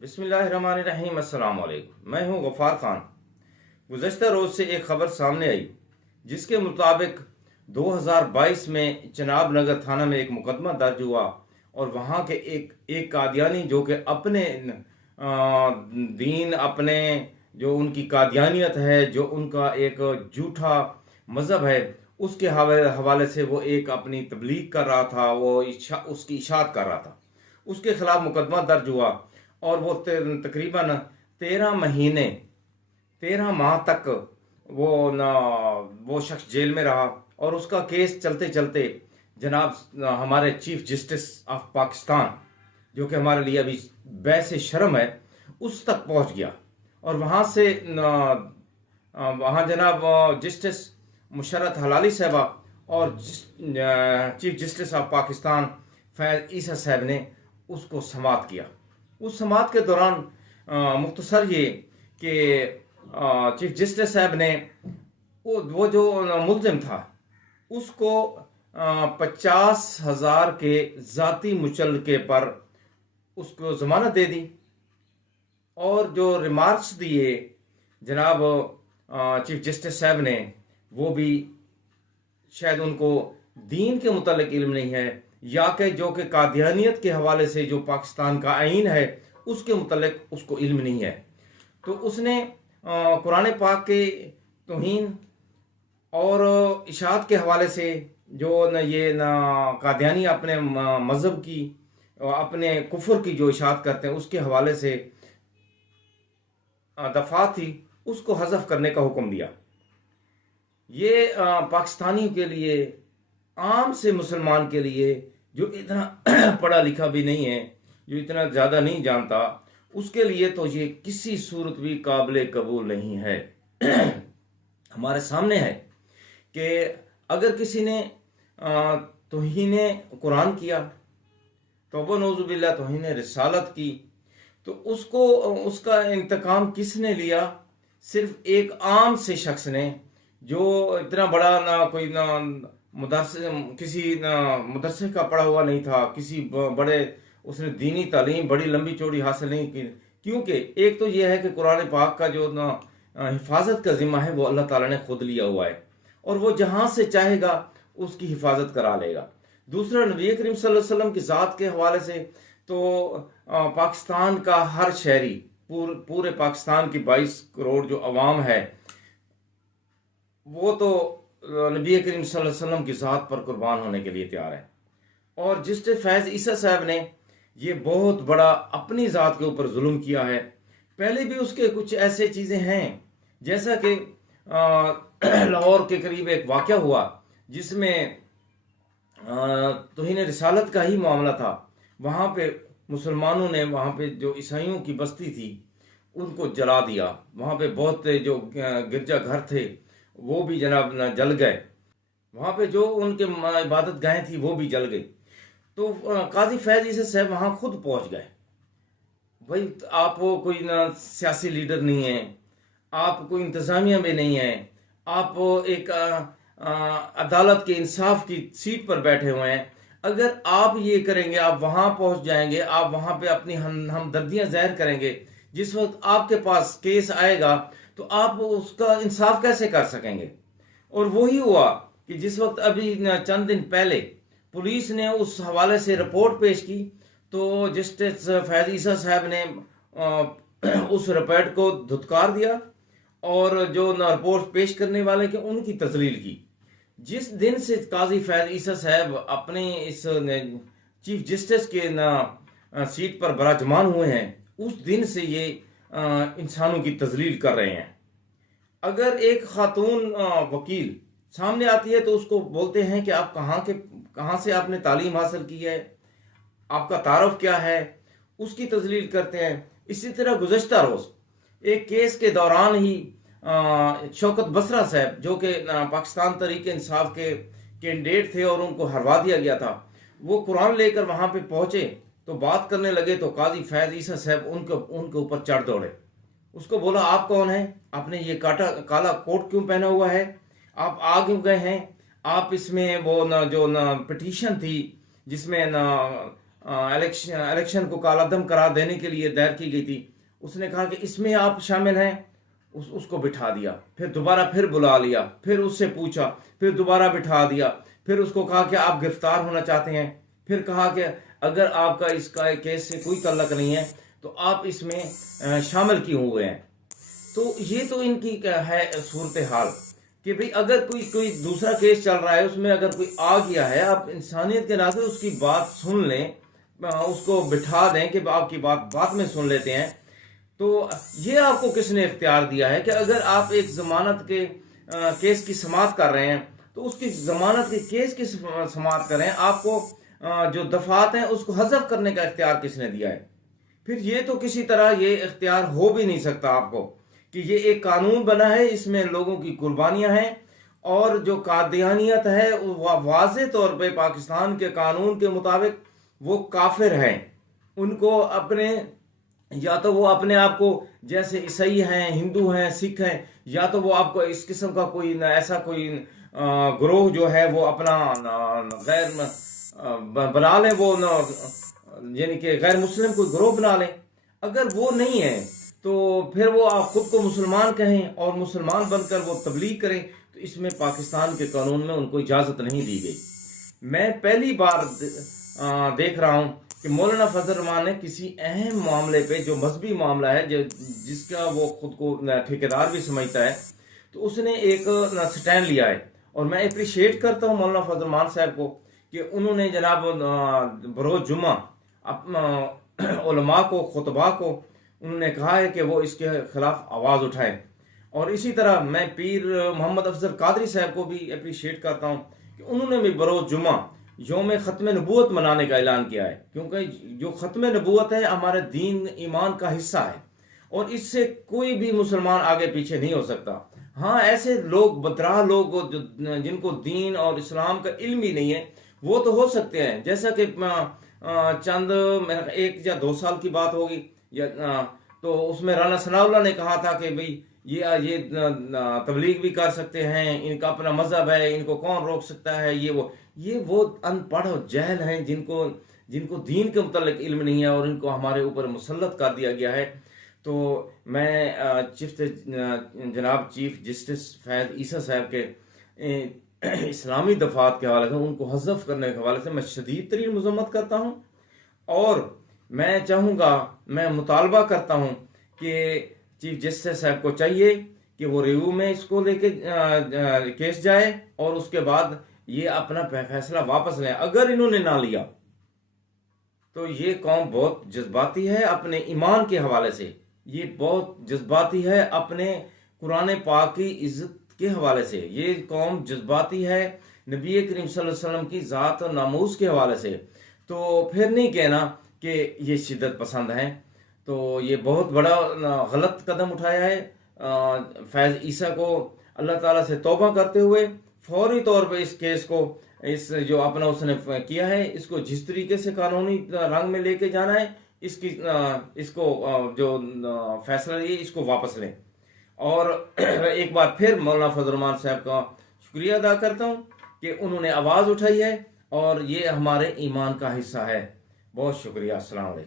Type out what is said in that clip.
बिस्मिल्लाहिर्रहमानिर्रहीम। अस्सलाम वालेकुम। मैं हूं गफ़ार खान। गुज़श्ता रोज़ से एक ख़बर सामने आई जिसके मुताबिक 2022 में चनाब नगर थाना में एक मुकदमा दर्ज हुआ और वहाँ के एक कादियानी जो कि अपने दीन, अपने जो उनकी कादियानियत है, जो उनका एक झूठा मज़हब है, उसके हवाले से वो एक अपनी तबलीग कर रहा था, वो उसकी इशाअत कर रहा था। उसके खिलाफ मुकदमा दर्ज हुआ और वो तकरीबन 13 महीने 13 माह तक वो न वो शख्स जेल में रहा और उसका केस चलते चलते जनाब हमारे चीफ जस्टिस ऑफ पाकिस्तान, जो कि हमारे लिए अभी बैसे शर्म है, उस तक पहुंच गया। और वहाँ जनाब जस्टिस मुशर्रत हलाली साहबा और चीफ जस्टिस ऑफ पाकिस्तान फैज़ ईसा साहब ने उसको समाअत किया। उस समाअत के दौरान मुख्तसर ये कि चीफ जस्टिस साहब ने वो जो मुल्जिम था उसको 50,000 के ज़ाती मुचलके पर उसको ज़मानत दे दी और जो रिमार्क्स दिए जनाब चीफ जस्टिस साहब ने, वो भी शायद उनको दीन के मुतालिक इल्म नहीं है या कि जो कि कादियानियत के हवाले से जो पाकिस्तान का आइन है उसके मुतालिक उसको इल्म नहीं है। तो उसने कुरान पाक के तौहीन और इशाअत के हवाले से जो न ये न कादियानी अपने मज़हब की, अपने कुफर की जो इशाअत करते हैं, उसके हवाले से दफ़ा थी, उसको हज़फ करने का हुक्म दिया। ये पाकिस्तानियों के लिए, आम से मुसलमान के लिए जो इतना पढ़ा लिखा भी नहीं है, जो इतना ज़्यादा नहीं जानता, उसके लिए तो ये किसी सूरत भी काबिल कबूल नहीं है। हमारे सामने है कि अगर किसी ने तौहीने कुरान किया, तौबा नौज़ुबिल्लाह, तौहीने रिसालत की, तो उसका इंतकाम किसने लिया? सिर्फ एक आम से शख्स ने, जो इतना बड़ा ना कोई ना किसी मदरसे का पढ़ा हुआ नहीं था, किसी बड़े उसने दीनी तालीम बड़ी लंबी चौड़ी हासिल नहीं की। क्योंकि एक तो यह है कि कुरान पाक का जो ना हिफाजत का जिम्मा है वो अल्लाह ताला ने खुद लिया हुआ है और वो जहाँ से चाहेगा उसकी हिफाजत करा लेगा। दूसरा, नबी करीम सल्लल्लाहु अलैहि वसल्लम की ज़ात के हवाले से तो पाकिस्तान का हर शहरी, पूरे पाकिस्तान की 22 करोड़ जो अवाम है, वो तो नबी करीम सल्लल्लाहु अलैहि वसल्लम की ज़ात पर कुर्बान होने के लिए तैयार है। और जस्टिस फैज़ ईसा साहब ने ये बहुत बड़ा अपनी ज़ात के ऊपर जुल्म किया है। पहले भी उसके कुछ ऐसे चीज़ें हैं, जैसा कि लाहौर के करीब एक वाक़या हुआ जिसमें तौहीन रिसालत का ही मामला था। वहाँ पे मुसलमानों ने, वहाँ पे जो ईसाइयों की बस्ती थी, उनको जला दिया। वहाँ पे बहुत जो गिरजा घर थे वो भी जनाब जल गए। वहाँ पे जो उनके इबादत गाहें थी वो भी जल गई। तो काजी फैज़ ईसा साहब वहाँ खुद पहुँच गए। भाई, आप कोई ना सियासी लीडर नहीं है, आप कोई इंतज़ामिया में नहीं है, आप एक अदालत के इंसाफ की सीट पर बैठे हुए हैं। अगर आप ये करेंगे, आप वहाँ पहुँच जाएंगे, आप वहाँ पे अपनी हमदर्दियाँ ज़ाहिर करेंगे, जिस वक्त आपके पास केस आएगा तो आप उसका इंसाफ कैसे कर सकेंगे? और वही हुआ कि जिस वक्त अभी चंद दिन पहले पुलिस ने उस हवाले से रिपोर्ट पेश की, तो जस्टिस फैज़ ईसा साहब ने उस रिपोर्ट को धुतकार दिया और जो रिपोर्ट पेश करने वाले के उनकी तजलील की। जिस दिन से काजी फैज़ ईसा साहब अपने इस चीफ जस्टिस के सीट पर बराजमान हुए हैं, उस दिन से ये इंसानों की तजलील कर रहे हैं। अगर एक खातून वकील सामने आती है तो उसको बोलते हैं कि आप कहाँ से आपने तालीम हासिल की है, आपका तारुफ क्या है, उसकी तजलील करते हैं। इसी तरह गुज़श्ता रोज़ एक केस के दौरान ही शौकत बसरा साहब, जो कि पाकिस्तान तहरीक इंसाफ के कैंडिडेट थे और उनको हरवा दिया गया था, वो कुरान लेकर वहाँ पे पहुँचे तो बात करने लगे तो काजी फैज़ ईसा साहब उनके ऊपर चढ़ दौड़े। उसको बोला, आप कौन हैं? आपने ये काला कोट क्यों पहना हुआ है? आप आ क्यों गए हैं? आप इसमें वो जो पिटीशन थी जिसमें الیکشن کو کالعدم قرار دینے کے لیے دائر کی گئی تھی، اس نے کہا کہ اس میں آپ شامل ہیں، اس کو بٹھا دیا، پھر دوبارہ پھر بلا لیا، پھر اس سے پوچھا، پھر دوبارہ بٹھا دیا، پھر اس کو کہا کہ آپ گرفتار ہونا چاہتے ہیں، پھر کہا کہ اگر آپ کا اس کا کیس سے کوئی تعلق نہیں ہے تو آپ اس میں شامل کیوں ہوئے ہیں؟ تو یہ تو ان کی ہے صورتحال کہ بھئی اگر کوئی دوسرا کیس چل رہا ہے، اس میں اگر کوئی آ گیا ہے، آپ انسانیت کے ناطے اس کی بات سن لیں، اس کو بٹھا دیں کہ آپ کی بات بعد میں سن لیتے ہیں۔ تو یہ آپ کو کس نے اختیار دیا ہے کہ اگر آپ ایک ضمانت کے کیس کی سماعت کر رہے ہیں تو اس کی ضمانت کے کیس کی سماعت کریں، آپ کو جو دفعات ہیں اس کو حذف کرنے کا اختیار کس نے دیا ہے؟ پھر یہ تو کسی طرح یہ اختیار ہو بھی نہیں سکتا آپ کو کہ یہ ایک قانون بنا ہے، اس میں لوگوں کی قربانیاں ہیں، اور جو قادیانیت ہے وہ واضح طور پہ پاکستان کے قانون کے مطابق وہ کافر ہیں۔ ان کو اپنے یا تو وہ اپنے آپ کو جیسے عیسائی ہیں، ہندو ہیں، سکھ ہیں، یا تو وہ آپ کو اس قسم کا کوئی ایسا کوئی گروہ جو ہے وہ اپنا غیر بنا لیں، وہ یعنی کہ غیر مسلم کوئی گروہ بنا لیں۔ اگر وہ نہیں ہے تو پھر وہ آپ خود کو مسلمان کہیں اور مسلمان بن کر وہ تبلیغ کریں، تو اس میں پاکستان کے قانون میں ان کو اجازت نہیں دی گئی۔ میں پہلی بار دیکھ رہا ہوں کہ مولانا فضل الرحمان نے کسی اہم معاملے پہ، جو مذہبی معاملہ ہے، جس کا وہ خود کو ٹھیکیدار بھی سمجھتا ہے، تو اس نے ایک سٹینڈ لیا ہے، اور میں اپریشیٹ کرتا ہوں مولانا فضل الرحمان صاحب کو کہ انہوں نے جناب بروز جمعہ علماء کو، خطباء کو انہوں نے کہا ہے کہ وہ اس کے خلاف آواز اٹھائیں۔ اور اسی طرح میں پیر محمد افضل قادری صاحب کو بھی اپریشیٹ کرتا ہوں کہ انہوں نے بھی بروز جمعہ یوم ختم نبوت منانے کا اعلان کیا ہے، کیونکہ جو ختم نبوت ہے ہمارے دین ایمان کا حصہ ہے، اور اس سے کوئی بھی مسلمان آگے پیچھے نہیں ہو سکتا۔ ہاں، ایسے لوگ بدراہ لوگ جن کو دین اور اسلام کا علم ہی نہیں ہے، وہ تو ہو سکتے ہیں، جیسا کہ چند 1 یا 2 سال کی بات ہوگی، یا تو اس میں رانا ثناء اللہ نے کہا تھا کہ بھئی یہ تبلیغ بھی کر سکتے ہیں، ان کا اپنا مذہب ہے، ان کو کون روک سکتا ہے؟ یہ وہ ان پڑھ جہل ہیں جن کو دین کے متعلق علم نہیں ہے، اور ان کو ہمارے اوپر مسلط کر دیا گیا ہے۔ تو میں جناب چیف جسٹس فیض عیسیٰ صاحب کے اسلامی دفعات کے حوالے سے، ان کو حذف کرنے کے حوالے سے میں شدید ترین مذمت کرتا ہوں، اور میں چاہوں گا، میں مطالبہ کرتا ہوں کہ چیف جسٹس صاحب کو چاہیے کہ وہ ریویو میں اس کو لے کے کیس جائے، اور اس کے بعد یہ اپنا فیصلہ واپس لیں۔ اگر انہوں نے نہ لیا تو یہ قوم بہت جذباتی ہے اپنے ایمان کے حوالے سے، یہ بہت جذباتی ہے اپنے قرآن پاک کی عزت کے حوالے سے، یہ قوم جذباتی ہے نبی کریم صلی اللہ علیہ وسلم کی ذات و ناموس کے حوالے سے۔ تو پھر نہیں کہنا کہ یہ شدت پسند ہیں۔ تو یہ بہت بڑا غلط قدم اٹھایا ہے۔ فیض عیسیٰ کو اللہ تعالیٰ سے توبہ کرتے ہوئے فوری طور پہ اس کیس کو، اس جو اپنا اس نے کیا ہے، اس کو جس طریقے سے قانونی رنگ میں لے کے جانا ہے، اس کو جو فیصلہ لیے اس کو واپس لیں۔ اور ایک بار پھر مولانا فضل الرحمان صاحب کا شکریہ ادا کرتا ہوں کہ انہوں نے آواز اٹھائی ہے، اور یہ ہمارے ایمان کا حصہ ہے۔ بہت شکریہ۔ السلام علیکم۔